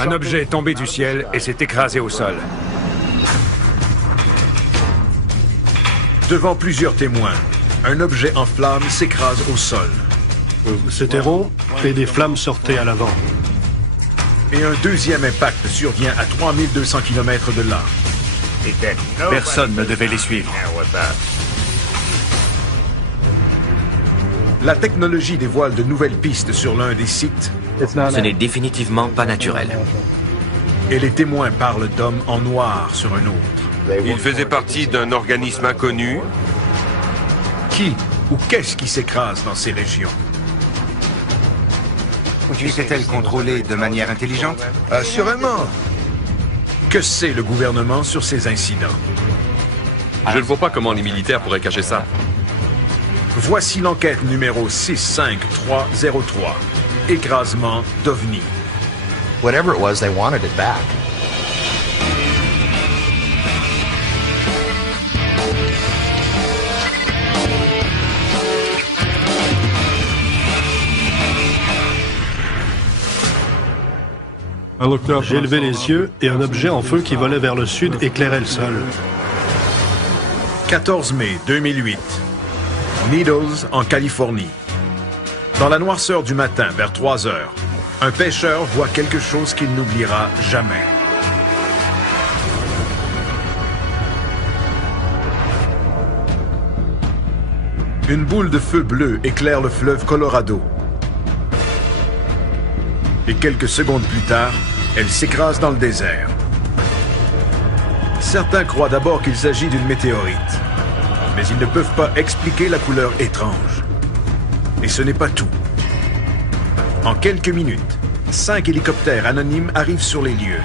Un objet est tombé du ciel et s'est écrasé au sol. Devant plusieurs témoins, un objet en flammes s'écrase au sol. C'était rond et des flammes sortaient à l'avant. Et un deuxième impact survient à 3200 km de là. Personne ne devait les suivre. La technologie dévoile de nouvelles pistes sur l'un des sites. Ce n'est définitivement pas naturel. Et les témoins parlent d'hommes en noir sur un autre. Il faisait partie d'un organisme inconnu. Qui ou qu'est-ce qui s'écrase dans ces régions? Était-elle contrôlée de manière intelligente? Assurément. Que sait le gouvernement sur ces incidents? Je ne vois pas comment les militaires pourraient cacher ça. Voici l'enquête numéro 65303. Écrasement d'OVNI. Whatever it was, they wanted it back. J'ai levé les yeux et un objet en feu qui volait vers le sud éclairait le sol. 14 mai 2008. Needles, en Californie. Dans la noirceur du matin, vers 3 heures, un pêcheur voit quelque chose qu'il n'oubliera jamais. Une boule de feu bleu éclaire le fleuve Colorado. Et quelques secondes plus tard, elle s'écrase dans le désert. Certains croient d'abord qu'il s'agit d'une météorite, mais ils ne peuvent pas expliquer la couleur étrange. Et ce n'est pas tout. En quelques minutes, 5 hélicoptères anonymes arrivent sur les lieux.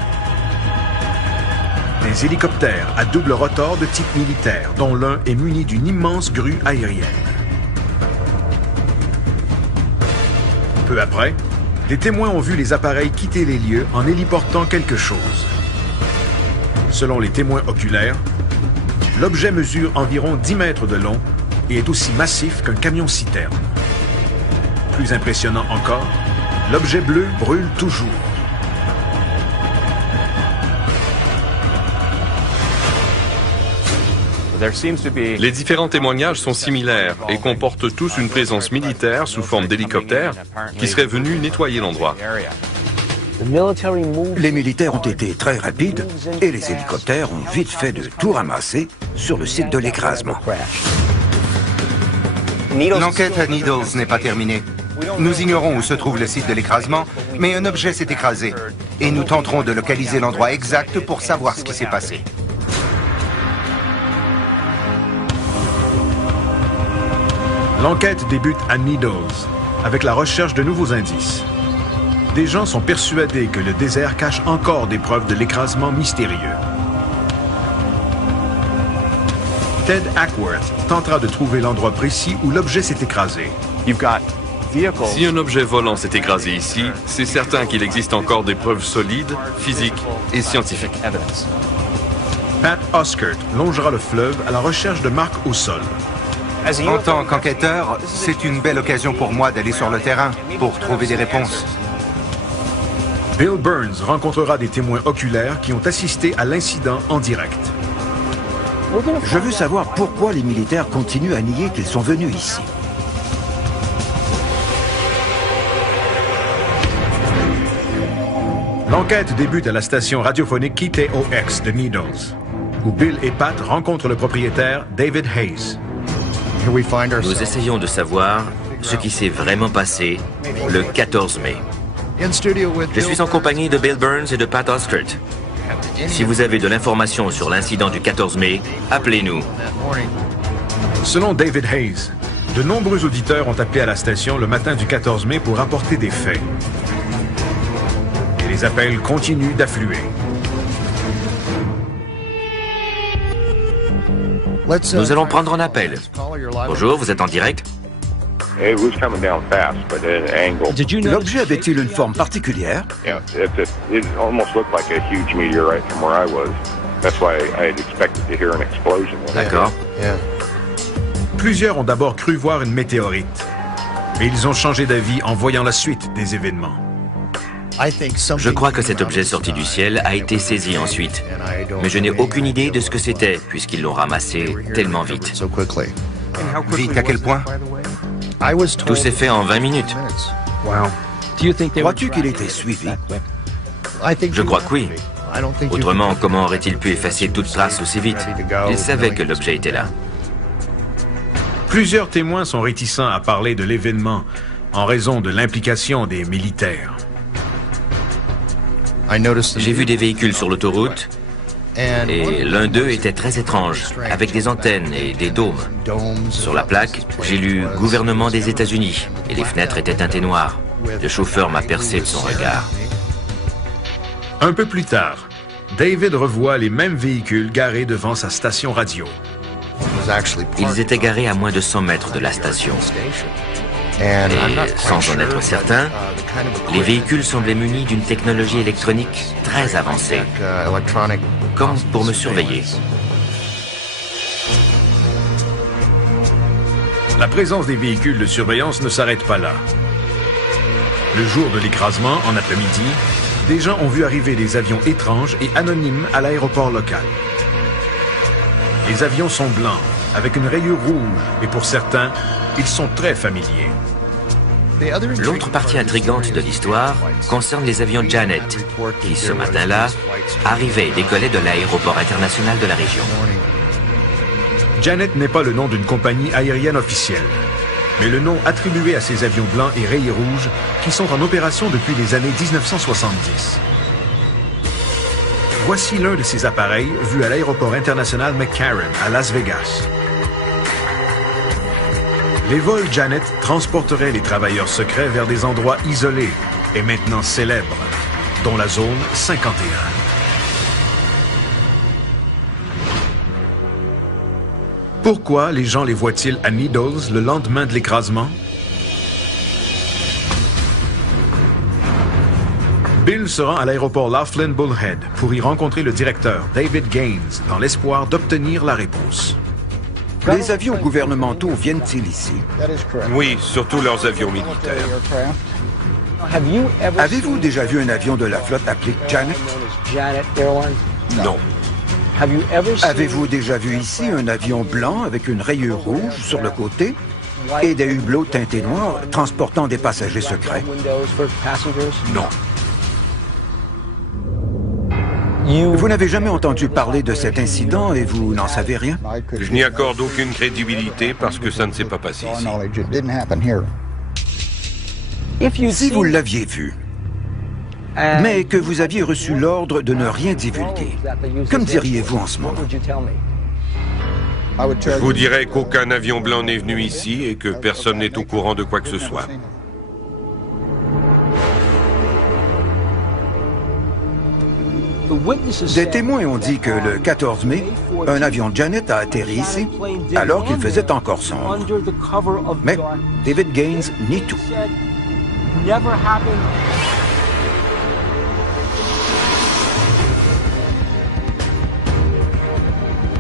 Des hélicoptères à double rotor de type militaire, dont l'un est muni d'une immense grue aérienne. Peu après, des témoins ont vu les appareils quitter les lieux en héliportant quelque chose. Selon les témoins oculaires, l'objet mesure environ 10 mètres de long et est aussi massif qu'un camion-citerne. Plus impressionnant encore, l'objet bleu brûle toujours. Les différents témoignages sont similaires et comportent tous une présence militaire sous forme d'hélicoptère qui serait venue nettoyer l'endroit. Les militaires ont été très rapides et les hélicoptères ont vite fait de tout ramasser sur le site de l'écrasement. L'enquête à Needles n'est pas terminée. Nous ignorons où se trouve le site de l'écrasement, mais un objet s'est écrasé. Et nous tenterons de localiser l'endroit exact pour savoir ce qui s'est passé. L'enquête débute à Needles, avec la recherche de nouveaux indices. Des gens sont persuadés que le désert cache encore des preuves de l'écrasement mystérieux. Ted Ackworth tentera de trouver l'endroit précis où l'objet s'est écrasé. Si un objet volant s'est écrasé ici, c'est certain qu'il existe encore des preuves solides, physiques et scientifiques. Pat Oskert longera le fleuve à la recherche de marques au sol. En tant qu'enquêteur, c'est une belle occasion pour moi d'aller sur le terrain pour trouver des réponses. Bill Burns rencontrera des témoins oculaires qui ont assisté à l'incident en direct. Je veux savoir pourquoi les militaires continuent à nier qu'ils sont venus ici. L'enquête débute à la station radiophonique KTOX de Needles, où Bill et Pat rencontrent le propriétaire David Hayes. Nous essayons de savoir ce qui s'est vraiment passé le 14 mai. Je suis en compagnie de Bill Burns et de Pat Oskert. Si vous avez de l'information sur l'incident du 14 mai, appelez-nous. Selon David Hayes, de nombreux auditeurs ont appelé à la station le matin du 14 mai pour rapporter des faits. Et les appels continuent d'affluer. Nous allons prendre un appel. Bonjour, vous êtes en direct? L'objet avait-il une forme particulière? D'accord. Plusieurs ont d'abord cru voir une météorite, mais ils ont changé d'avis en voyant la suite des événements. Je crois que cet objet sorti du ciel a été saisi ensuite, mais je n'ai aucune idée de ce que c'était, puisqu'ils l'ont ramassé tellement vite. Vite à quel point? Tout s'est fait en 20 minutes. Crois-tu qu'il était suivi? Je crois que oui. Autrement, comment aurait-il pu effacer toute trace aussi vite? Il savait que l'objet était là. Plusieurs témoins sont réticents à parler de l'événement en raison de l'implication des militaires. J'ai vu des véhicules sur l'autoroute et l'un d'eux était très étrange, avec des antennes et des dômes. Sur la plaque, j'ai lu « Gouvernement des États-Unis » et les fenêtres étaient teintées noires. Le chauffeur m'a percé de son regard. Un peu plus tard, David revoit les mêmes véhicules garés devant sa station radio. Ils étaient garés à moins de 100 mètres de la station. Et sans en être certain, les véhicules semblaient munis d'une technologie électronique très avancée, comme pour me surveiller. La présence des véhicules de surveillance ne s'arrête pas là. Le jour de l'écrasement, en après-midi, des gens ont vu arriver des avions étranges et anonymes à l'aéroport local. Les avions sont blancs, avec une rayure rouge, et pour certains, ils sont très familiers. L'autre partie intrigante de l'histoire concerne les avions Janet, qui ce matin-là arrivaient et décollaient de l'aéroport international de la région. Janet n'est pas le nom d'une compagnie aérienne officielle, mais le nom attribué à ces avions blancs et rayés rouges qui sont en opération depuis les années 1970. Voici l'un de ces appareils vus à l'aéroport international McCarran à Las Vegas. Les vols Janet transporteraient les travailleurs secrets vers des endroits isolés et maintenant célèbres, dont la zone 51. Pourquoi les gens les voient-ils à Needles le lendemain de l'écrasement? Bill se rend à l'aéroport Laughlin Bullhead pour y rencontrer le directeur, David Gaines, dans l'espoir d'obtenir la réponse. Les avions gouvernementaux viennent-ils ici? Oui, surtout leurs avions militaires. Avez-vous déjà vu un avion de la flotte appelé Janet? Non. Avez-vous déjà vu ici un avion blanc avec une rayure rouge sur le côté et des hublots teintés noirs transportant des passagers secrets? Non. Vous n'avez jamais entendu parler de cet incident et vous n'en savez rien? Je n'y accorde aucune crédibilité parce que ça ne s'est pas passé ici. Si vous l'aviez vu, mais que vous aviez reçu l'ordre de ne rien divulguer, que me diriez-vous en ce moment? Je vous dirais qu'aucun avion blanc n'est venu ici et que personne n'est au courant de quoi que ce soit. Des témoins ont dit que le 14 mai, un avion Janet a atterri ici alors qu'il faisait encore sombre. Mais David Gaines nie tout.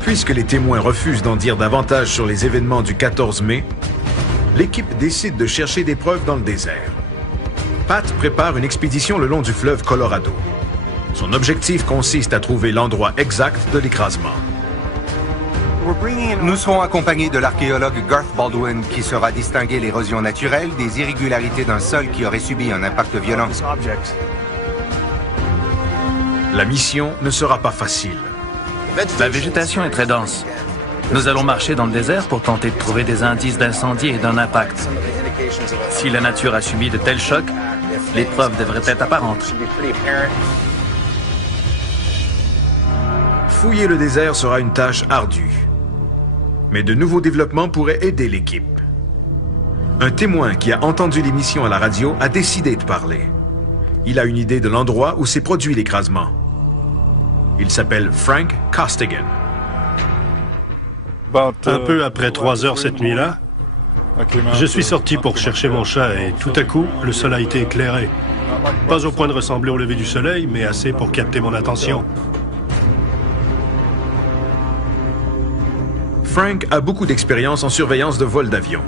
Puisque les témoins refusent d'en dire davantage sur les événements du 14 mai, l'équipe décide de chercher des preuves dans le désert. Pat prépare une expédition le long du fleuve Colorado. Son objectif consiste à trouver l'endroit exact de l'écrasement. Nous serons accompagnés de l'archéologue Garth Baldwin qui saura distinguer l'érosion naturelle des irrégularités d'un sol qui aurait subi un impact violent. La mission ne sera pas facile. La végétation est très dense. Nous allons marcher dans le désert pour tenter de trouver des indices d'incendie et d'un impact. Si la nature a subi de tels chocs, les preuves devraient être apparentes. Fouiller le désert sera une tâche ardue. Mais de nouveaux développements pourraient aider l'équipe. Un témoin qui a entendu l'émission à la radio a décidé de parler. Il a une idée de l'endroit où s'est produit l'écrasement. Il s'appelle Frank Costigan. Un peu après 3 heures cette nuit-là, je suis sorti pour chercher mon chat et tout à coup, le sol a été éclairé. Pas au point de ressembler au lever du soleil, mais assez pour capter mon attention. Frank a beaucoup d'expérience en surveillance de vol d'avion.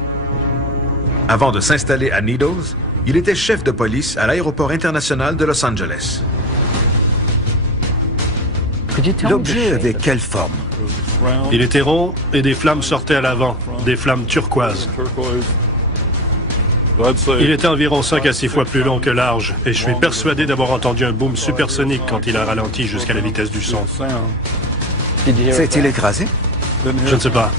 Avant de s'installer à Needles, Il était chef de police à l'aéroport international de Los Angeles. L'objet avait quelle forme? Il était rond et des flammes sortaient à l'avant, des flammes turquoises. Il était environ 5 à 6 fois plus long que large et je suis persuadé d'avoir entendu un boom supersonique quand il a ralenti jusqu'à la vitesse du son. S'est-il écrasé? Je ne sais pas.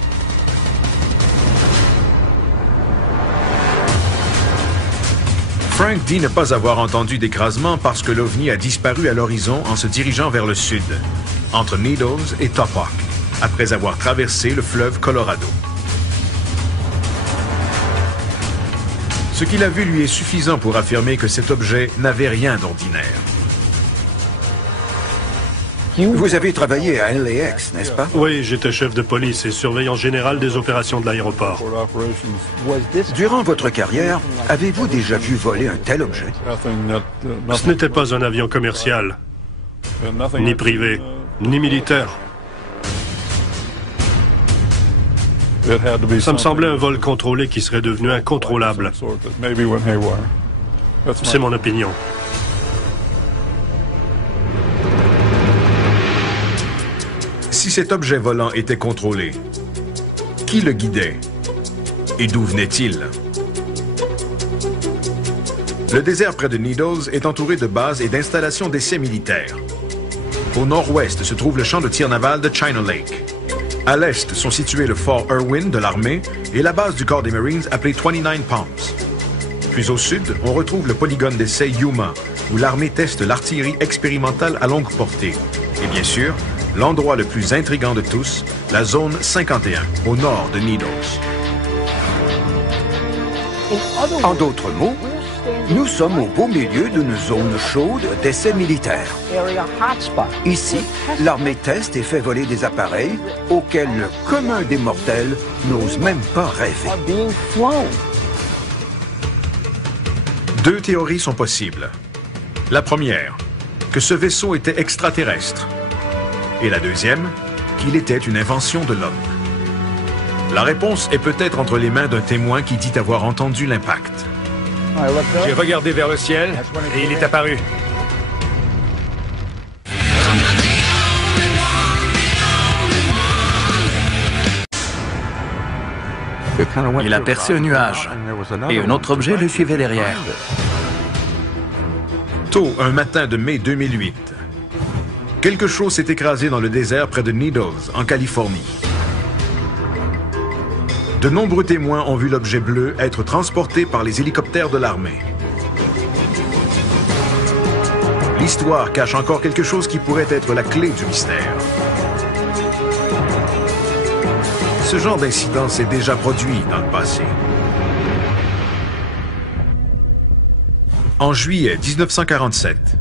Frank dit ne pas avoir entendu d'écrasement parce que l'OVNI a disparu à l'horizon en se dirigeant vers le sud, entre Needles et Topok, après avoir traversé le fleuve Colorado. Ce qu'il a vu lui est suffisant pour affirmer que cet objet n'avait rien d'ordinaire. Vous avez travaillé à LAX, n'est-ce pas? Oui, j'étais chef de police et surveillant général des opérations de l'aéroport. Durant votre carrière, avez-vous déjà vu voler un tel objet? Ce n'était pas un avion commercial, ni privé, ni militaire. Ça me semblait un vol contrôlé qui serait devenu incontrôlable. C'est mon opinion. Si cet objet volant était contrôlé, qui le guidait et d'où venait-il? Le désert près de Needles est entouré de bases et d'installations d'essais militaires. Au nord-ouest se trouve le champ de tir naval de China Lake. À l'est sont situés le fort Irwin de l'armée et la base du corps des Marines appelée 29 Palms. Plus au sud, on retrouve le polygone d'essai Yuma, où l'armée teste l'artillerie expérimentale à longue portée. Et bien sûr, l'endroit le plus intrigant de tous, la zone 51, au nord de Needles. En d'autres mots, nous sommes au beau milieu d'une zone chaude d'essais militaires. Ici, l'armée teste et fait voler des appareils auxquels le commun des mortels n'ose même pas rêver. Deux théories sont possibles. La première, que ce vaisseau était extraterrestre. Et la deuxième, qu'il était une invention de l'homme. La réponse est peut-être entre les mains d'un témoin qui dit avoir entendu l'impact. J'ai regardé vers le ciel et il est apparu. Il aperçut un nuage et un autre objet le suivait derrière. Tôt, un matin de mai 2008, quelque chose s'est écrasé dans le désert près de Needles, en Californie. De nombreux témoins ont vu l'objet bleu être transporté par les hélicoptères de l'armée. L'histoire cache encore quelque chose qui pourrait être la clé du mystère. Ce genre d'incident s'est déjà produit dans le passé. En juillet 1947,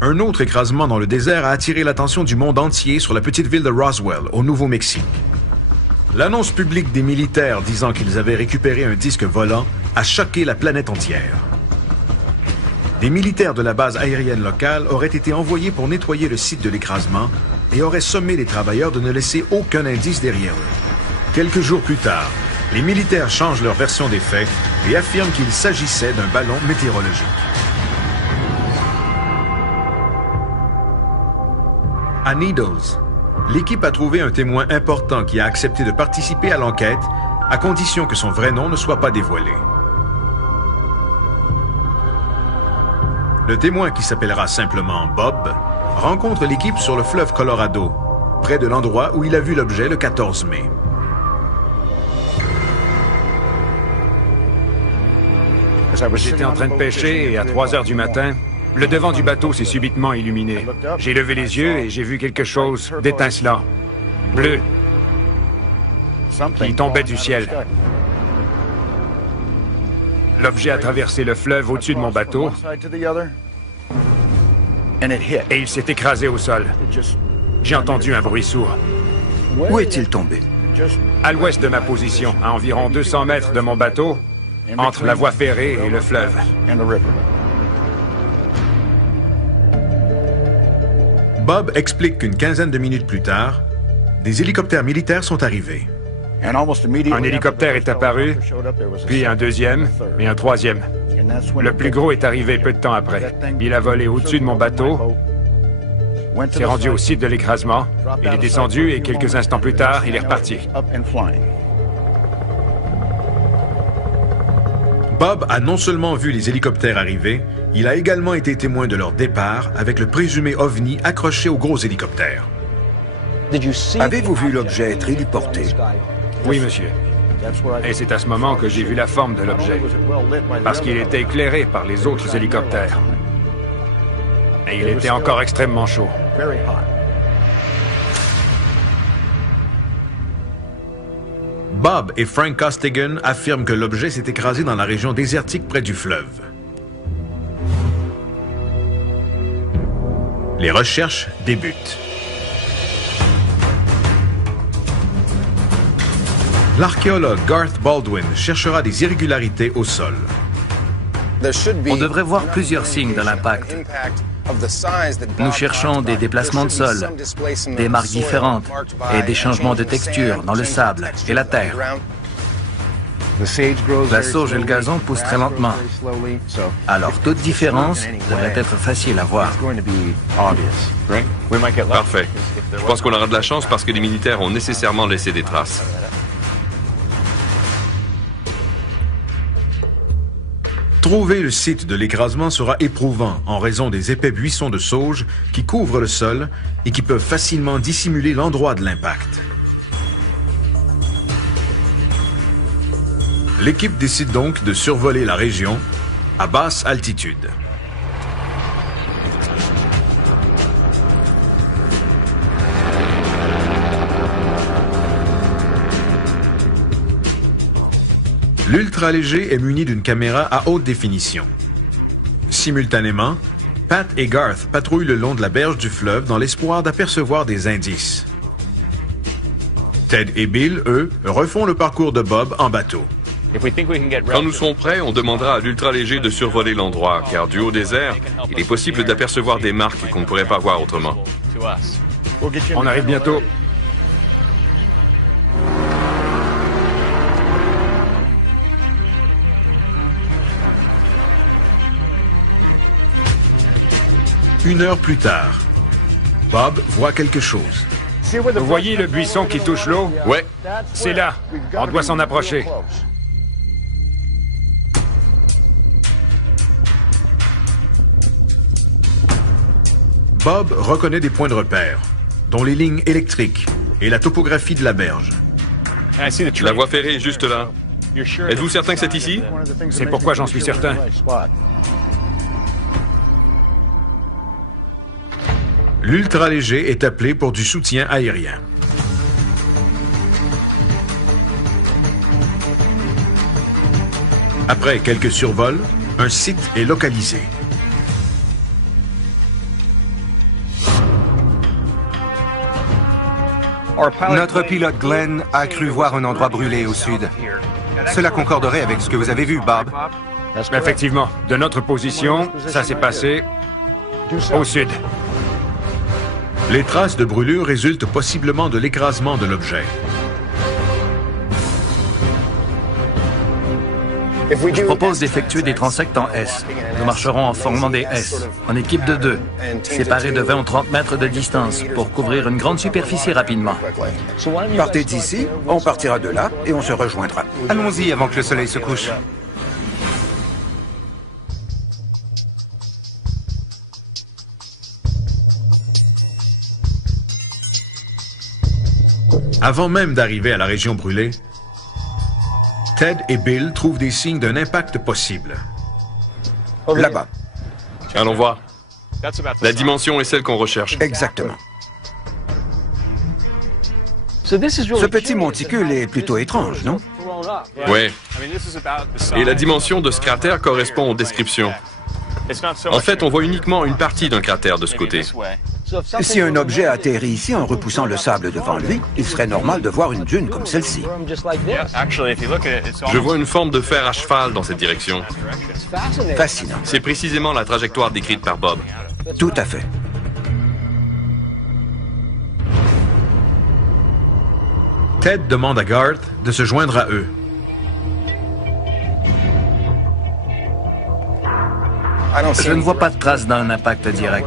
un autre écrasement dans le désert a attiré l'attention du monde entier sur la petite ville de Roswell, au Nouveau-Mexique. L'annonce publique des militaires disant qu'ils avaient récupéré un disque volant a choqué la planète entière. Des militaires de la base aérienne locale auraient été envoyés pour nettoyer le site de l'écrasement et auraient sommé les travailleurs de ne laisser aucun indice derrière eux. Quelques jours plus tard, les militaires changent leur version des faits et affirment qu'il s'agissait d'un ballon météorologique. À Needles, l'équipe a trouvé un témoin important qui a accepté de participer à l'enquête, à condition que son vrai nom ne soit pas dévoilé. Le témoin, qui s'appellera simplement Bob, rencontre l'équipe sur le fleuve Colorado, près de l'endroit où il a vu l'objet le 14 mai. J'étais en train de pêcher et à 3 heures du matin, le devant du bateau s'est subitement illuminé. J'ai levé les yeux et j'ai vu quelque chose d'étincelant, bleu, qui tombait du ciel. L'objet a traversé le fleuve au-dessus de mon bateau et il s'est écrasé au sol. J'ai entendu un bruit sourd. Où est-il tombé? À l'ouest de ma position, à environ 200 mètres de mon bateau, entre la voie ferrée et le fleuve. Bob explique qu'une quinzaine de minutes plus tard, des hélicoptères militaires sont arrivés. Un hélicoptère est apparu, puis un deuxième et un troisième. Le plus gros est arrivé peu de temps après. Il a volé au-dessus de mon bateau, s'est rendu au site de l'écrasement, il est descendu et quelques instants plus tard, il est reparti. Bob a non seulement vu les hélicoptères arriver, il a également été témoin de leur départ avec le présumé OVNI accroché au gros hélicoptère. Avez-vous vu l'objet être héliporté? Oui, monsieur. Et c'est à ce moment que j'ai vu la forme de l'objet, parce qu'il était éclairé par les autres hélicoptères. Et il était encore extrêmement chaud. Bob et Frank Costigan affirment que l'objet s'est écrasé dans la région désertique près du fleuve. Les recherches débutent. L'archéologue Garth Baldwin cherchera des irrégularités au sol. On devrait voir plusieurs signes de l'impact. Nous cherchons des déplacements de sol, des marques différentes et des changements de texture dans le sable et la terre. La sauge et le gazon poussent très lentement. Alors toute différence devrait être facile à voir. Parfait. Je pense qu'on aura de la chance parce que les militaires ont nécessairement laissé des traces. Trouver le site de l'écrasement sera éprouvant en raison des épais buissons de sauge qui couvrent le sol et qui peuvent facilement dissimuler l'endroit de l'impact. L'équipe décide donc de survoler la région à basse altitude. L'ultra-léger est muni d'une caméra à haute définition. Simultanément, Pat et Garth patrouillent le long de la berge du fleuve dans l'espoir d'apercevoir des indices. Ted et Bill, eux, refont le parcours de Bob en bateau. Quand nous serons prêts, on demandera à l'ultra-léger de survoler l'endroit, car du haut des airs, il est possible d'apercevoir des marques qu'on ne pourrait pas voir autrement. On arrive bientôt. Une heure plus tard, Bob voit quelque chose. Vous voyez le buisson qui touche l'eau? Ouais. C'est là. On doit s'en approcher. Bob reconnaît des points de repère, dont les lignes électriques et la topographie de la berge. La voie ferrée est juste là. Êtes-vous certain que c'est ici? C'est pourquoi j'en suis certain. L'ultra-léger est appelé pour du soutien aérien. Après quelques survols, un site est localisé. Notre pilote Glenn a cru voir un endroit brûlé au sud. Cela concorderait avec ce que vous avez vu, Bob. Effectivement, de notre position, ça s'est passé au sud. Les traces de brûlure résultent possiblement de l'écrasement de l'objet. Je propose d'effectuer des transects en S. Nous marcherons en formant des S, en équipe de 2, séparés de 20 ou 30 mètres de distance, pour couvrir une grande superficie rapidement. Partez d'ici, on partira de là et on se rejoindra. Allons-y avant que le soleil se couche. Avant même d'arriver à la région brûlée, Ted et Bill trouvent des signes d'un impact possible. Là-bas. Allons voir. La dimension est celle qu'on recherche. Exactement. Ce petit monticule est plutôt étrange, non? Oui. Et la dimension de ce cratère correspond aux descriptions. En fait, on voit uniquement une partie d'un cratère de ce côté. Si un objet atterrit ici en repoussant le sable devant lui, il serait normal de voir une dune comme celle-ci. Je vois une forme de fer à cheval dans cette direction. Fascinant. C'est précisément la trajectoire décrite par Bob. Tout à fait. Ted demande à Garth de se joindre à eux. Je ne vois pas de traces d'un impact direct.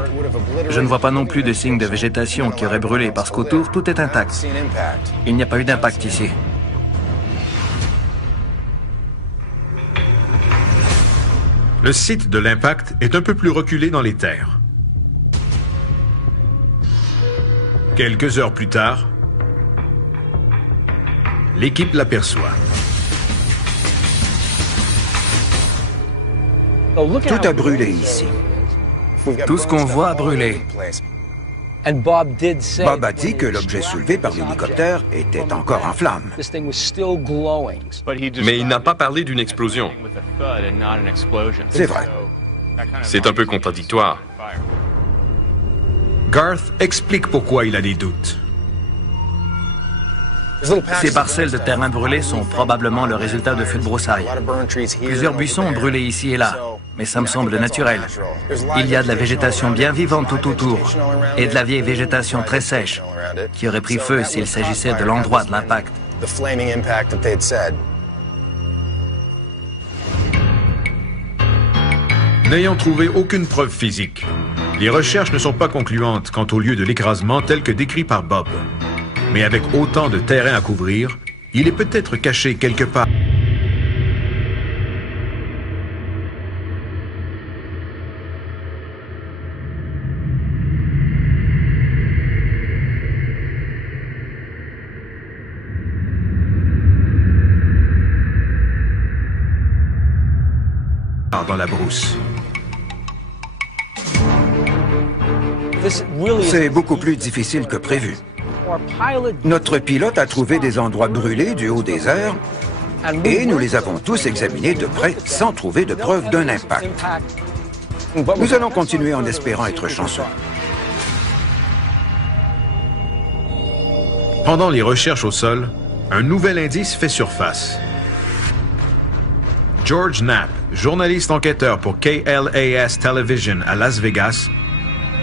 Je ne vois pas non plus de signes de végétation qui aurait brûlé parce qu'autour, tout est intact. Il n'y a pas eu d'impact ici. Le site de l'impact est un peu plus reculé dans les terres. Quelques heures plus tard, l'équipe l'aperçoit. Tout a brûlé ici. Tout ce qu'on voit a brûlé. Bob a dit que l'objet soulevé par l'hélicoptère était encore en flammes. Mais il n'a pas parlé d'une explosion. C'est vrai. C'est un peu contradictoire. Garth explique pourquoi il a des doutes. Ces parcelles de terrain brûlées sont probablement le résultat de feux de broussailles. Plusieurs buissons ont brûlé ici et là, mais ça me semble naturel. Il y a de la végétation bien vivante tout autour, et de la vieille végétation très sèche, qui aurait pris feu s'il s'agissait de l'endroit de l'impact. N'ayant trouvé aucune preuve physique, les recherches ne sont pas concluantes quant au lieu de l'écrasement tel que décrit par Bob. Mais avec autant de terrain à couvrir, il est peut-être caché quelque part. Dans la brousse. C'est beaucoup plus difficile que prévu. Notre pilote a trouvé des endroits brûlés du haut des airs et nous les avons tous examinés de près sans trouver de preuve d'un impact. Nous allons continuer en espérant être chanceux. Pendant les recherches au sol, un nouvel indice fait surface. George Knapp, journaliste enquêteur pour KLAS Television à Las Vegas,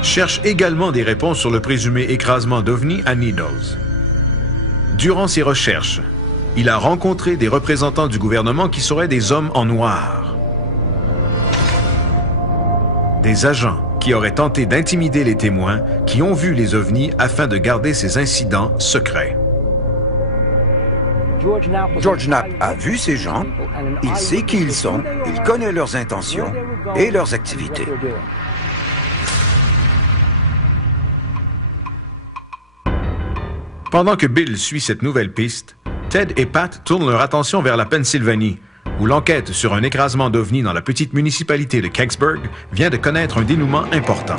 cherche également des réponses sur le présumé écrasement d'OVNI à Needles. Durant ses recherches, il a rencontré des représentants du gouvernement qui seraient des hommes en noir. Des agents qui auraient tenté d'intimider les témoins qui ont vu les OVNI afin de garder ces incidents secrets. George Knapp a vu ces gens, il sait qui ils sont, il connaît leurs intentions et leurs activités. Pendant que Bill suit cette nouvelle piste, Ted et Pat tournent leur attention vers la Pennsylvanie, où l'enquête sur un écrasement d'OVNI dans la petite municipalité de Kecksburg vient de connaître un dénouement important.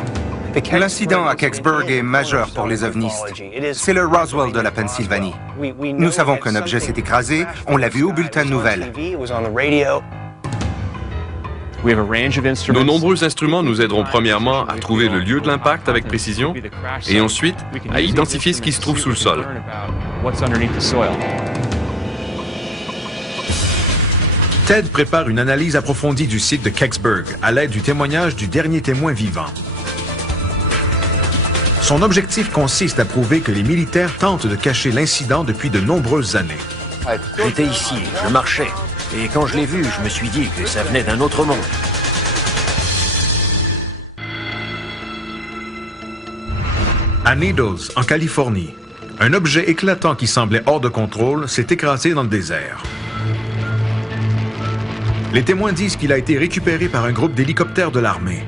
L'incident à Kecksburg est majeur pour les ovnistes. C'est le Roswell de la Pennsylvanie. Nous savons qu'un objet s'est écrasé, on l'a vu au bulletin de nouvelles. Nos nombreux instruments nous aideront premièrement à trouver le lieu de l'impact avec précision et ensuite à identifier ce qui se trouve sous le sol. Ted prépare une analyse approfondie du site de Kecksburg à l'aide du témoignage du dernier témoin vivant. Son objectif consiste à prouver que les militaires tentent de cacher l'incident depuis de nombreuses années. J'étais ici, je marchais. Et quand je l'ai vu, je me suis dit que ça venait d'un autre monde. À Needles, en Californie, un objet éclatant qui semblait hors de contrôle s'est écrasé dans le désert. Les témoins disent qu'il a été récupéré par un groupe d'hélicoptères de l'armée.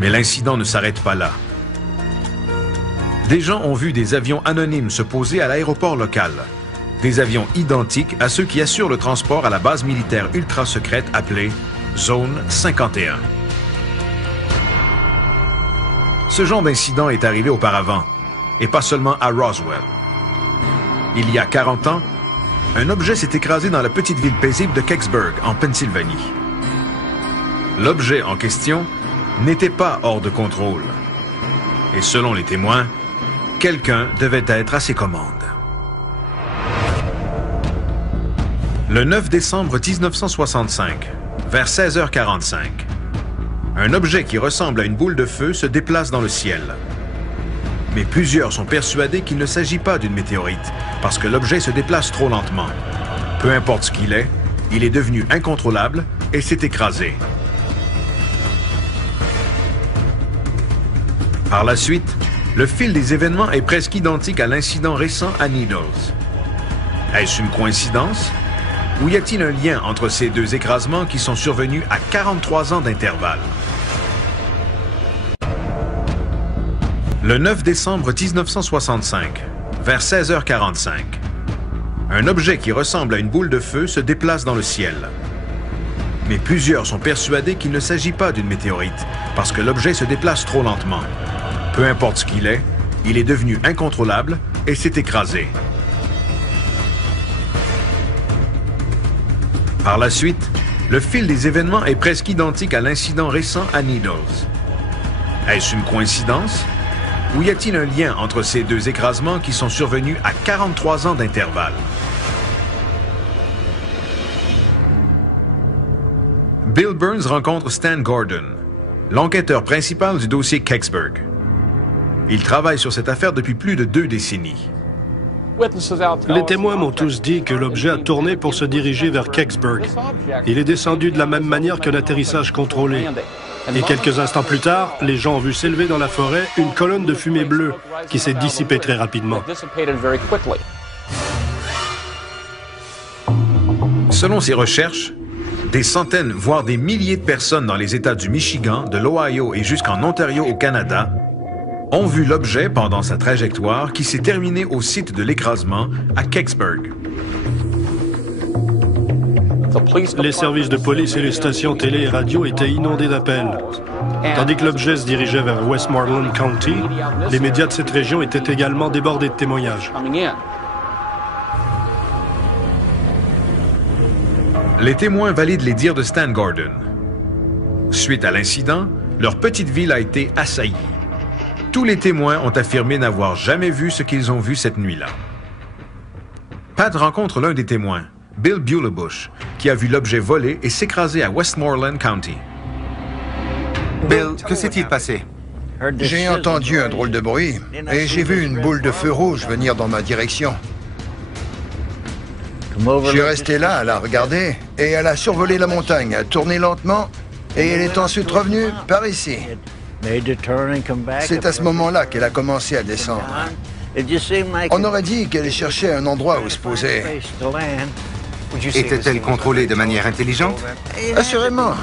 Mais l'incident ne s'arrête pas là. Des gens ont vu des avions anonymes se poser à l'aéroport local. Des avions identiques à ceux qui assurent le transport à la base militaire ultra secrète appelée Zone 51. Ce genre d'incident est arrivé auparavant, et pas seulement à Roswell. Il y a 40 ans, un objet s'est écrasé dans la petite ville paisible de Kecksburg, en Pennsylvanie. L'objet en question n'était pas hors de contrôle. Et selon les témoins, quelqu'un devait être à ses commandes. Le 9 décembre 1965, vers 16h45, un objet qui ressemble à une boule de feu se déplace dans le ciel. Mais plusieurs sont persuadés qu'il ne s'agit pas d'une météorite, parce que l'objet se déplace trop lentement. Peu importe ce qu'il est devenu incontrôlable et s'est écrasé. Par la suite, le fil des événements est presque identique à l'incident récent à Needles. Est-ce une coïncidence? Ou y a-t-il un lien entre ces deux écrasements qui sont survenus à 43 ans d'intervalle? Le 9 décembre 1965, vers 16h45, un objet qui ressemble à une boule de feu se déplace dans le ciel. Mais plusieurs sont persuadés qu'il ne s'agit pas d'une météorite, parce que l'objet se déplace trop lentement. Peu importe ce qu'il est, il est devenu incontrôlable et s'est écrasé. Par la suite, le fil des événements est presque identique à l'incident récent à Needles. Est-ce une coïncidence? Ou y a-t-il un lien entre ces deux écrasements qui sont survenus à 43 ans d'intervalle? Bill Burns rencontre Stan Gordon, l'enquêteur principal du dossier Kecksburg. Il travaille sur cette affaire depuis plus de 2 décennies. Les témoins m'ont tous dit que l'objet a tourné pour se diriger vers Kecksburg. Il est descendu de la même manière qu'un atterrissage contrôlé. Et quelques instants plus tard, les gens ont vu s'élever dans la forêt une colonne de fumée bleue qui s'est dissipée très rapidement. Selon ses recherches, des centaines, voire des milliers de personnes dans les États du Michigan, de l'Ohio et jusqu'en Ontario au Canada ont vu l'objet pendant sa trajectoire qui s'est terminée au site de l'écrasement à Kecksburg. Les services de police et les stations télé et radio étaient inondés d'appels. Tandis que l'objet se dirigeait vers Westmoreland County, les médias de cette région étaient également débordés de témoignages. Les témoins valident les dires de Stan Gordon. Suite à l'incident, leur petite ville a été assaillie. Tous les témoins ont affirmé n'avoir jamais vu ce qu'ils ont vu cette nuit-là. Pat rencontre l'un des témoins, Bill Bulebush, qui a vu l'objet voler et s'écraser à Westmoreland County. Bill, que s'est-il passé? J'ai entendu un drôle de bruit et j'ai vu une boule de feu rouge venir dans ma direction. Je suis resté là à la regarder et elle a survolé la montagne, a tourné lentement et elle est ensuite revenue par ici. C'est à ce moment-là qu'elle a commencé à descendre. On aurait dit qu'elle cherchait un endroit où se poser. Était-elle contrôlée de manière intelligente? Assurément.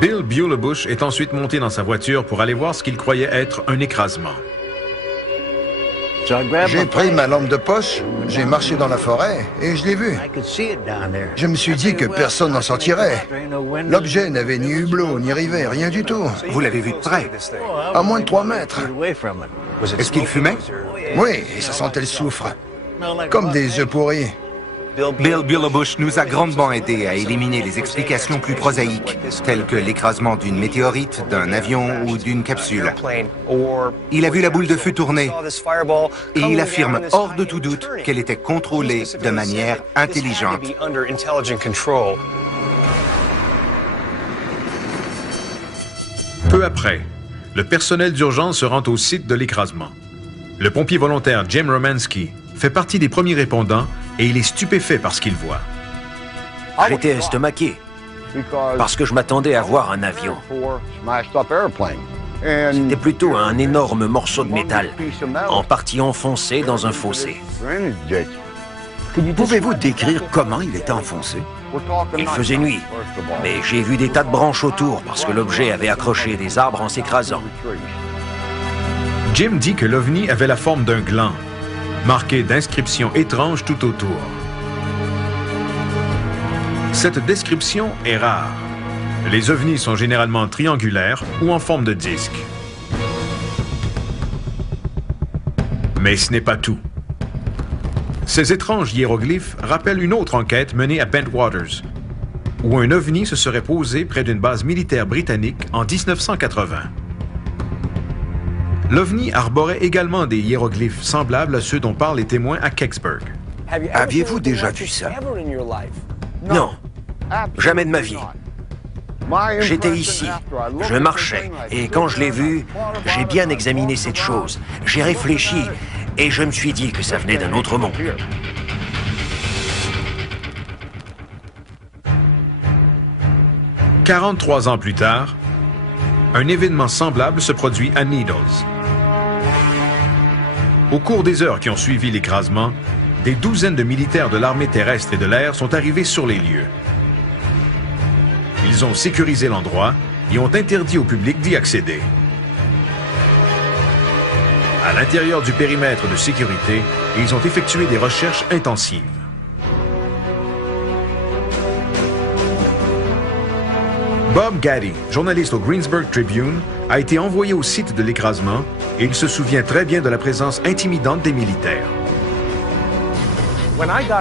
Bill Bulebush est ensuite monté dans sa voiture pour aller voir ce qu'il croyait être un écrasement. J'ai pris ma lampe de poche, j'ai marché dans la forêt et je l'ai vu. Je me suis dit que personne n'en sortirait. L'objet n'avait ni hublot, ni rivet, rien du tout. Vous l'avez vu de près? À moins de 3 mètres. Est-ce qu'il fumait? Oui, et ça sentait le soufre. Comme des œufs pourris. Bill Bulebush nous a grandement aidé à éliminer les explications plus prosaïques, telles que l'écrasement d'une météorite, d'un avion ou d'une capsule. Il a vu la boule de feu tourner et il affirme hors de tout doute qu'elle était contrôlée de manière intelligente. Peu après, le personnel d'urgence se rend au site de l'écrasement. Le pompier volontaire Jim Romanski fait partie des premiers répondants et il est stupéfait par ce qu'il voit. J'étais estomaqué parce que je m'attendais à voir un avion. C'était plutôt un énorme morceau de métal, en partie enfoncé dans un fossé. Pouvez-vous décrire comment il était enfoncé? Il faisait nuit, mais j'ai vu des tas de branches autour parce que l'objet avait accroché des arbres en s'écrasant. Jim dit que l'OVNI avait la forme d'un gland, marqué d'inscriptions étranges tout autour. Cette description est rare. Les ovnis sont généralement triangulaires ou en forme de disque. Mais ce n'est pas tout. Ces étranges hiéroglyphes rappellent une autre enquête menée à Bentwaters, où un ovni se serait posé près d'une base militaire britannique en 1980. L'OVNI arborait également des hiéroglyphes semblables à ceux dont parlent les témoins à Kecksburg. Aviez-vous déjà vu ça? Non, jamais de ma vie. J'étais ici, je marchais, et quand je l'ai vu, j'ai bien examiné cette chose. J'ai réfléchi, et je me suis dit que ça venait d'un autre monde. 43 ans plus tard, un événement semblable se produit à Needles. Au cours des heures qui ont suivi l'écrasement, des douzaines de militaires de l'armée terrestre et de l'air sont arrivés sur les lieux. Ils ont sécurisé l'endroit et ont interdit au public d'y accéder. À l'intérieur du périmètre de sécurité, ils ont effectué des recherches intensives. Bob Gaddy, journaliste au Greensburg Tribune, a été envoyé au site de l'écrasement et il se souvient très bien de la présence intimidante des militaires.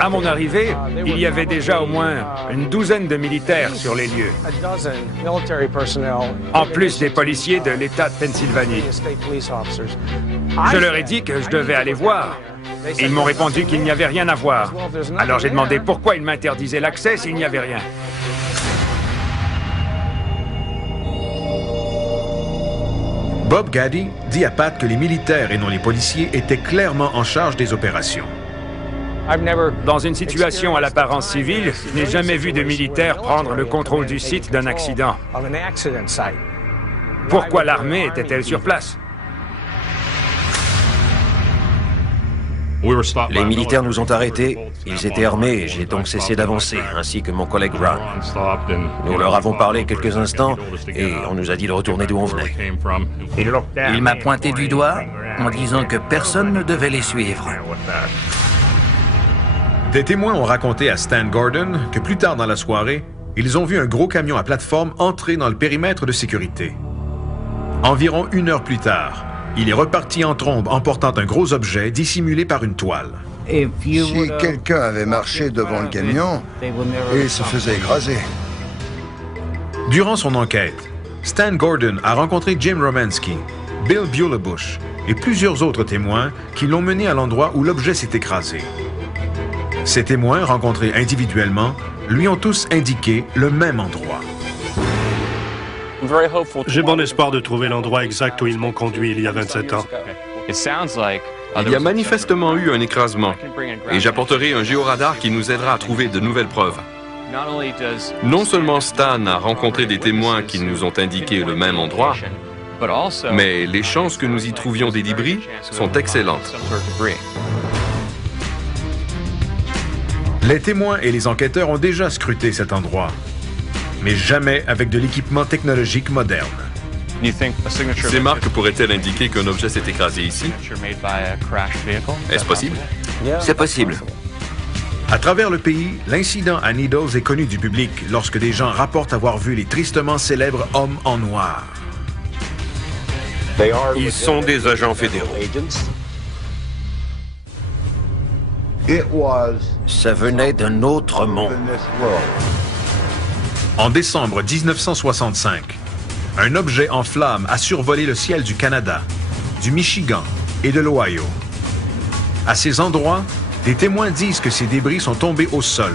À mon arrivée, il y avait déjà au moins une douzaine de militaires sur les lieux, en plus des policiers de l'État de Pennsylvanie. Je leur ai dit que je devais aller voir. Et ils m'ont répondu qu'il n'y avait rien à voir. Alors j'ai demandé pourquoi ils m'interdisaient l'accès s'il n'y avait rien. Bob Gaddy dit à Pat que les militaires et non les policiers étaient clairement en charge des opérations. Dans une situation à l'apparence civile, je n'ai jamais vu de militaires prendre le contrôle du site d'un accident. Pourquoi l'armée était-elle sur place? Les militaires nous ont arrêtés, ils étaient armés et j'ai donc cessé d'avancer, ainsi que mon collègue Ron. Nous leur avons parlé quelques instants et on nous a dit de retourner d'où on venait. Il m'a pointé du doigt en disant que personne ne devait les suivre. Des témoins ont raconté à Stan Gordon que plus tard dans la soirée, ils ont vu un gros camion à plateforme entrer dans le périmètre de sécurité. Environ 1 heure plus tard, il est reparti en trombe en portant un gros objet dissimulé par une toile. Si quelqu'un avait marché devant le camion, il se faisait écraser. Durant son enquête, Stan Gordon a rencontré Jim Romanski, Bill Bulebush et plusieurs autres témoins qui l'ont mené à l'endroit où l'objet s'est écrasé. Ces témoins, rencontrés individuellement, lui ont tous indiqué le même endroit. J'ai bon espoir de trouver l'endroit exact où ils m'ont conduit il y a 27 ans. Il y a manifestement eu un écrasement, et j'apporterai un géoradar qui nous aidera à trouver de nouvelles preuves. Non seulement Stan a rencontré des témoins qui nous ont indiqué le même endroit, mais les chances que nous y trouvions des débris sont excellentes. Les témoins et les enquêteurs ont déjà scruté cet endroit, mais jamais avec de l'équipement technologique moderne. Ces marques pourraient-elles indiquer qu'un objet s'est écrasé ici? Est-ce possible? C'est possible. À travers le pays, l'incident à Needles est connu du public lorsque des gens rapportent avoir vu les tristement célèbres hommes en noir. Ils sont des agents fédéraux. Ça venait d'un autre monde. En décembre 1965, un objet en flammes a survolé le ciel du Canada, du Michigan et de l'Ohio. À ces endroits, des témoins disent que ces débris sont tombés au sol,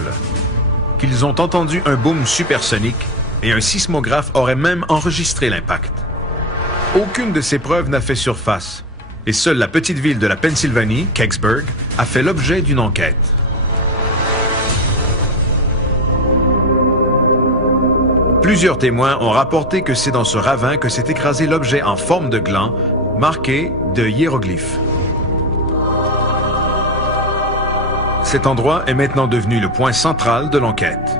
qu'ils ont entendu un boom supersonique et un sismographe aurait même enregistré l'impact. Aucune de ces preuves n'a fait surface, et seule la petite ville de la Pennsylvanie, Kecksburg, a fait l'objet d'une enquête. Plusieurs témoins ont rapporté que c'est dans ce ravin que s'est écrasé l'objet en forme de gland, marqué de hiéroglyphes. Cet endroit est maintenant devenu le point central de l'enquête.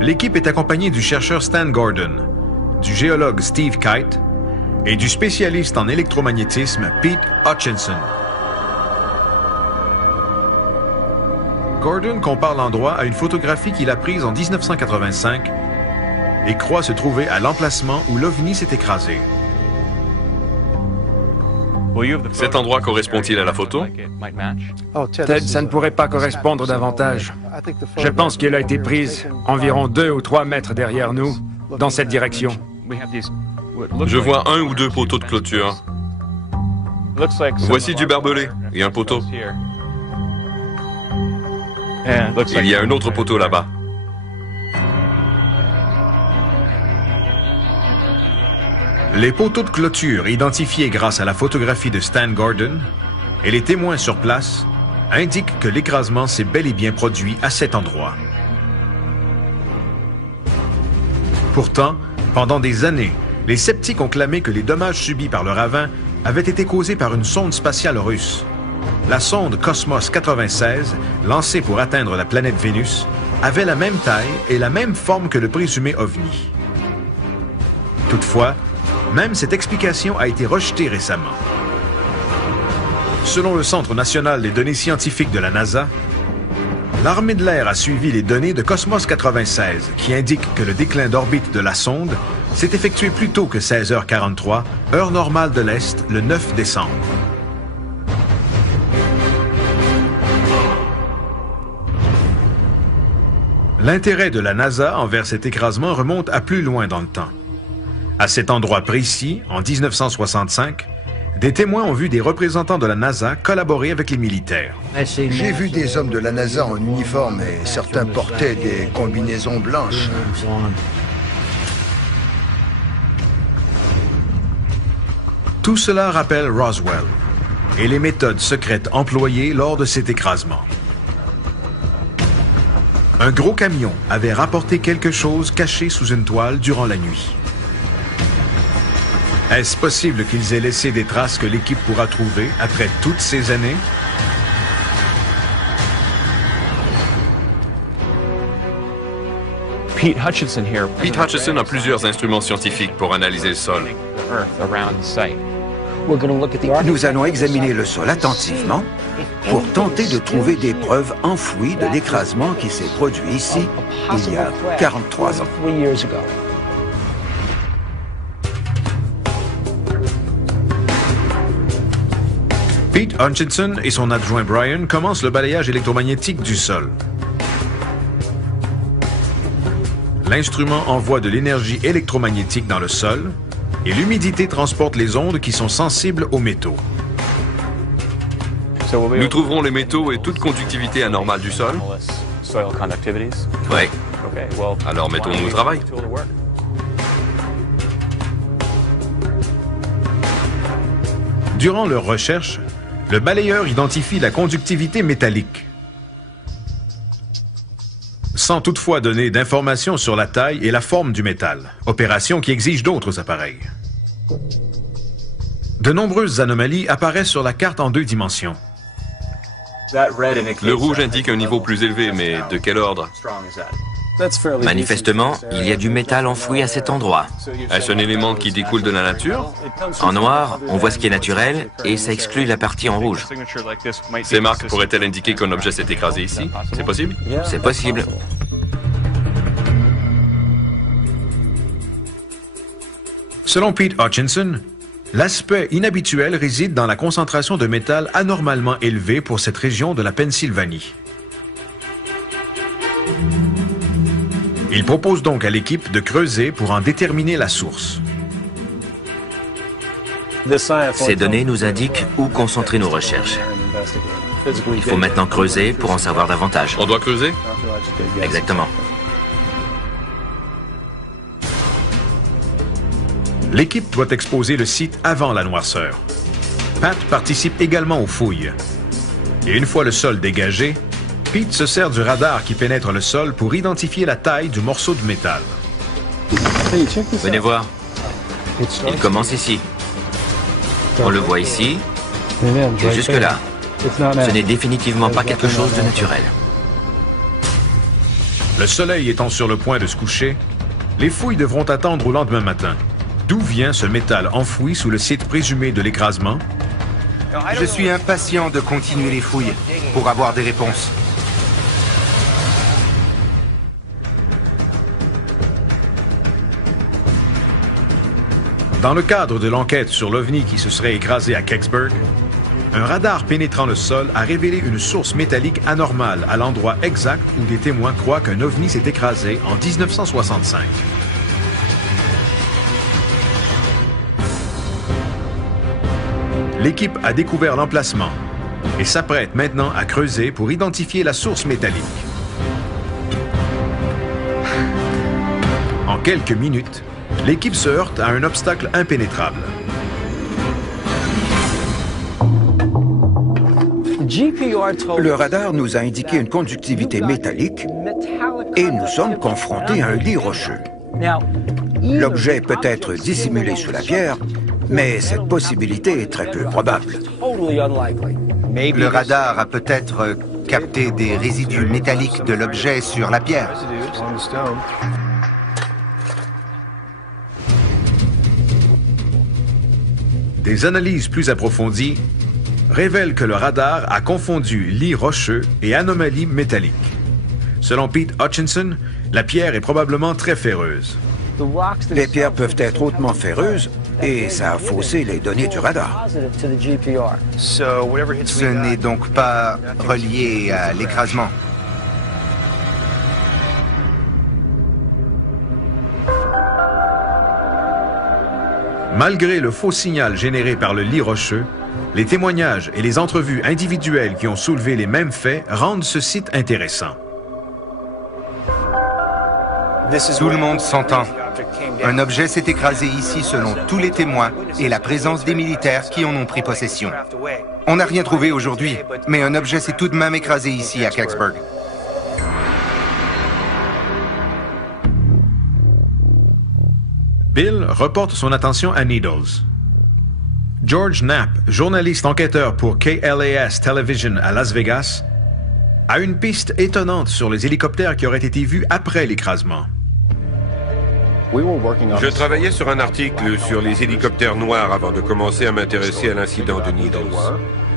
L'équipe est accompagnée du chercheur Stan Gordon, du géologue Steve Kite et du spécialiste en électromagnétisme Pete Hutchinson. Gordon compare l'endroit à une photographie qu'il a prise en 1985 et croit se trouver à l'emplacement où l'OVNI s'est écrasé. Cet endroit correspond-il à la photo? Ted, ça ne pourrait pas correspondre davantage. Je pense qu'elle a été prise environ 2 ou 3 mètres derrière nous, dans cette direction. Je vois 1 ou 2 poteaux de clôture. Voici du barbelé et un poteau. Il y a un autre poteau là-bas. Les poteaux de clôture identifiés grâce à la photographie de Stan Gordon et les témoins sur place indiquent que l'écrasement s'est bel et bien produit à cet endroit. Pourtant, pendant des années, les sceptiques ont clamé que les dommages subis par le ravin avaient été causés par une sonde spatiale russe. La sonde Cosmos 96, lancée pour atteindre la planète Vénus, avait la même taille et la même forme que le présumé OVNI. Toutefois, même cette explication a été rejetée récemment. Selon le Centre national des données scientifiques de la NASA, l'armée de l'air a suivi les données de Cosmos 96 qui indiquent que le déclin d'orbite de la sonde s'est effectué plus tôt que 16h43, heure normale de l'Est, le 9 décembre. L'intérêt de la NASA envers cet écrasement remonte à plus loin dans le temps. À cet endroit précis, en 1965, des témoins ont vu des représentants de la NASA collaborer avec les militaires. J'ai vu des hommes de la NASA en uniforme et certains portaient des combinaisons blanches. Tout cela rappelle Roswell et les méthodes secrètes employées lors de cet écrasement. Un gros camion avait rapporté quelque chose caché sous une toile durant la nuit. Est-ce possible qu'ils aient laissé des traces que l'équipe pourra trouver après toutes ces années? Pete Hutchison a plusieurs instruments scientifiques pour analyser le sol. Nous allons examiner le sol attentivement pour tenter de trouver des preuves enfouies de l'écrasement qui s'est produit ici il y a 43 ans. Pete Hutchison et son adjoint Brian commencent le balayage électromagnétique du sol. L'instrument envoie de l'énergie électromagnétique dans le sol et l'humidité transporte les ondes qui sont sensibles aux métaux. Nous trouverons les métaux et toute conductivité anormale du sol? Oui. Alors mettons-nous au travail. Durant leur recherche, le balayeur identifie la conductivité métallique, sans toutefois donner d'informations sur la taille et la forme du métal, opération qui exige d'autres appareils. De nombreuses anomalies apparaissent sur la carte en 2 dimensions. Le rouge indique un niveau plus élevé, mais de quel ordre? Manifestement, il y a du métal enfoui à cet endroit. Est-ce un élément qui découle de la nature? En noir, on voit ce qui est naturel et ça exclut la partie en rouge. Ces marques pourraient-elles indiquer qu'un objet s'est écrasé ici? C'est possible? C'est possible. Selon Pete Hutchison, l'aspect inhabituel réside dans la concentration de métal anormalement élevée pour cette région de la Pennsylvanie. Il propose donc à l'équipe de creuser pour en déterminer la source. Ces données nous indiquent où concentrer nos recherches. Il faut maintenant creuser pour en savoir davantage. On doit creuser? Exactement. L'équipe doit exposer le site avant la noirceur. Pat participe également aux fouilles. Et une fois le sol dégagé, Pete se sert du radar qui pénètre le sol pour identifier la taille du morceau de métal. Venez voir. Il commence ici. On le voit ici et jusque-là. Ce n'est définitivement pas quelque chose de naturel. Le soleil étant sur le point de se coucher, les fouilles devront attendre au lendemain matin. D'où vient ce métal enfoui sous le site présumé de l'écrasement? Je suis impatient de continuer les fouilles pour avoir des réponses. Dans le cadre de l'enquête sur l'OVNI qui se serait écrasé à Kecksburg, un radar pénétrant le sol a révélé une source métallique anormale à l'endroit exact où des témoins croient qu'un OVNI s'est écrasé en 1965. L'équipe a découvert l'emplacement et s'apprête maintenant à creuser pour identifier la source métallique. En quelques minutes, l'équipe se heurte à un obstacle impénétrable. Le radar nous a indiqué une conductivité métallique et nous sommes confrontés à un lit rocheux. L'objet peut être dissimulé sous la pierre, mais cette possibilité est très peu probable. Le radar a peut-être capté des résidus métalliques de l'objet sur la pierre. Des analyses plus approfondies révèlent que le radar a confondu lit rocheux et anomalie métallique. Selon Pete Hutchinson, la pierre est probablement très ferreuse. Les pierres peuvent être hautement ferreuses et ça a faussé les données du radar. Ce n'est donc pas relié à l'écrasement. Malgré le faux signal généré par le lit rocheux, les témoignages et les entrevues individuelles qui ont soulevé les mêmes faits rendent ce site intéressant. Tout le monde s'entend. Un objet s'est écrasé ici selon tous les témoins et la présence des militaires qui en ont pris possession. On n'a rien trouvé aujourd'hui, mais un objet s'est tout de même écrasé ici à Kecksburg. Bill reporte son attention à Needles. George Knapp, journaliste enquêteur pour KLAS Television à Las Vegas, a une piste étonnante sur les hélicoptères qui auraient été vus après l'écrasement. Je travaillais sur un article sur les hélicoptères noirs avant de commencer à m'intéresser à l'incident de Needles.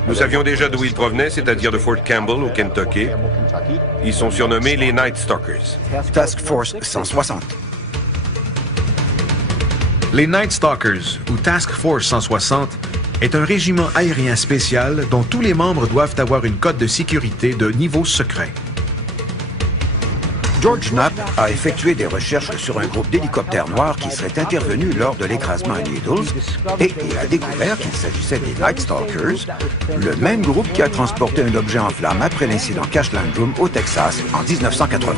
Nous savions déjà d'où ils provenaient, c'est-à-dire de Fort Campbell au Kentucky. Ils sont surnommés les Night Stalkers. Task Force 160. Les Night Stalkers, ou Task Force 160, est un régiment aérien spécial dont tous les membres doivent avoir une cote de sécurité de niveau secret. George Knapp a effectué des recherches sur un groupe d'hélicoptères noirs qui serait intervenu lors de l'écrasement à Needles et il a découvert qu'il s'agissait des Night Stalkers, le même groupe qui a transporté un objet en flammes après l'incident Cash Landrum au Texas en 1980.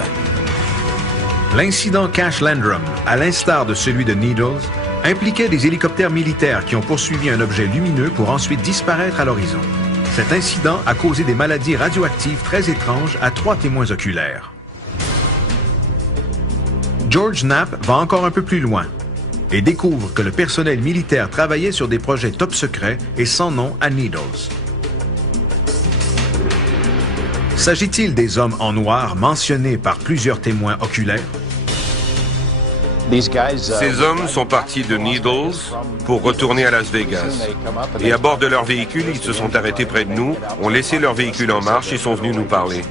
L'incident Cash Landrum, à l'instar de celui de Needles, impliquait des hélicoptères militaires qui ont poursuivi un objet lumineux pour ensuite disparaître à l'horizon. Cet incident a causé des maladies radioactives très étranges à 3 témoins oculaires. George Knapp va encore un peu plus loin et découvre que le personnel militaire travaillait sur des projets top secrets et sans nom à Needles. S'agit-il des hommes en noir mentionnés par plusieurs témoins oculaires? Ces hommes sont partis de Needles pour retourner à Las Vegas. Et à bord de leur véhicule, ils se sont arrêtés près de nous, ont laissé leur véhicule en marche et sont venus nous parler.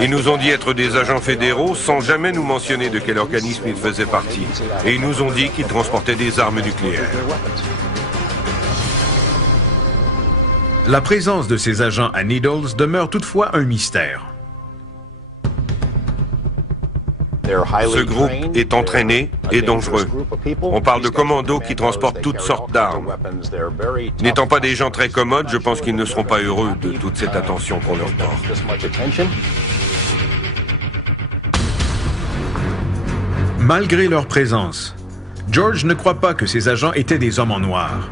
Ils nous ont dit être des agents fédéraux sans jamais nous mentionner de quel organisme ils faisaient partie. Et ils nous ont dit qu'ils transportaient des armes nucléaires. La présence de ces agents à Needles demeure toutefois un mystère. Ce groupe est entraîné et dangereux. On parle de commandos qui transportent toutes sortes d'armes. N'étant pas des gens très commodes, je pense qu'ils ne seront pas heureux de toute cette attention qu'on leur porte. Malgré leur présence, George ne croit pas que ces agents étaient des hommes en noir,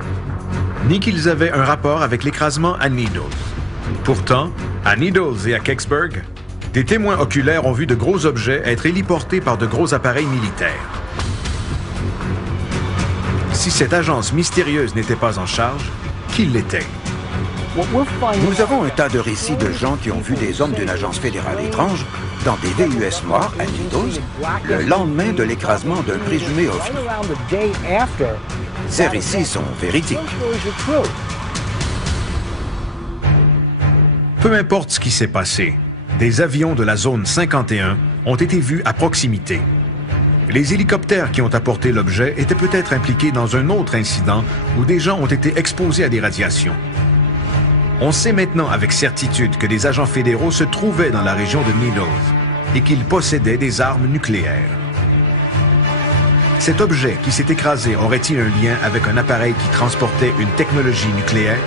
ni qu'ils avaient un rapport avec l'écrasement à Needles. Pourtant, à Needles et à Kecksburg, des témoins oculaires ont vu de gros objets être héliportés par de gros appareils militaires. Si cette agence mystérieuse n'était pas en charge, qui l'était? Nous avons un tas de récits de gens qui ont vu des hommes d'une agence fédérale étrange dans des VUS noirs à Needles le lendemain de l'écrasement d'un présumé ovni. Ces récits sont véridiques. Peu importe ce qui s'est passé, des avions de la zone 51 ont été vus à proximité. Les hélicoptères qui ont apporté l'objet étaient peut-être impliqués dans un autre incident où des gens ont été exposés à des radiations. On sait maintenant avec certitude que des agents fédéraux se trouvaient dans la région de Needles et qu'ils possédaient des armes nucléaires. Cet objet qui s'est écrasé aurait-il un lien avec un appareil qui transportait une technologie nucléaire?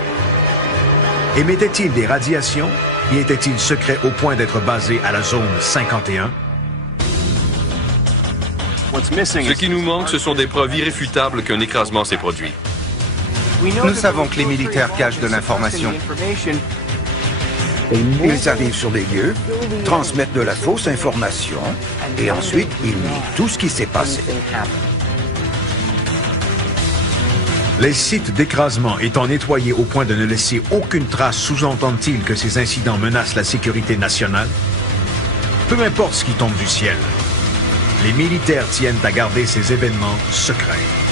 Émettait-il des radiations et était-il secret au point d'être basé à la zone 51? Ce qui nous manque, ce sont des preuves irréfutables qu'un écrasement s'est produit. Nous savons que les militaires cachent de l'information. Ils arrivent sur les lieux, transmettent de la fausse information, et ensuite ils nient tout ce qui s'est passé. Les sites d'écrasement étant nettoyés au point de ne laisser aucune trace, sous-entendent-ils que ces incidents menacent la sécurité nationale? Peu importe ce qui tombe du ciel, les militaires tiennent à garder ces événements secrets.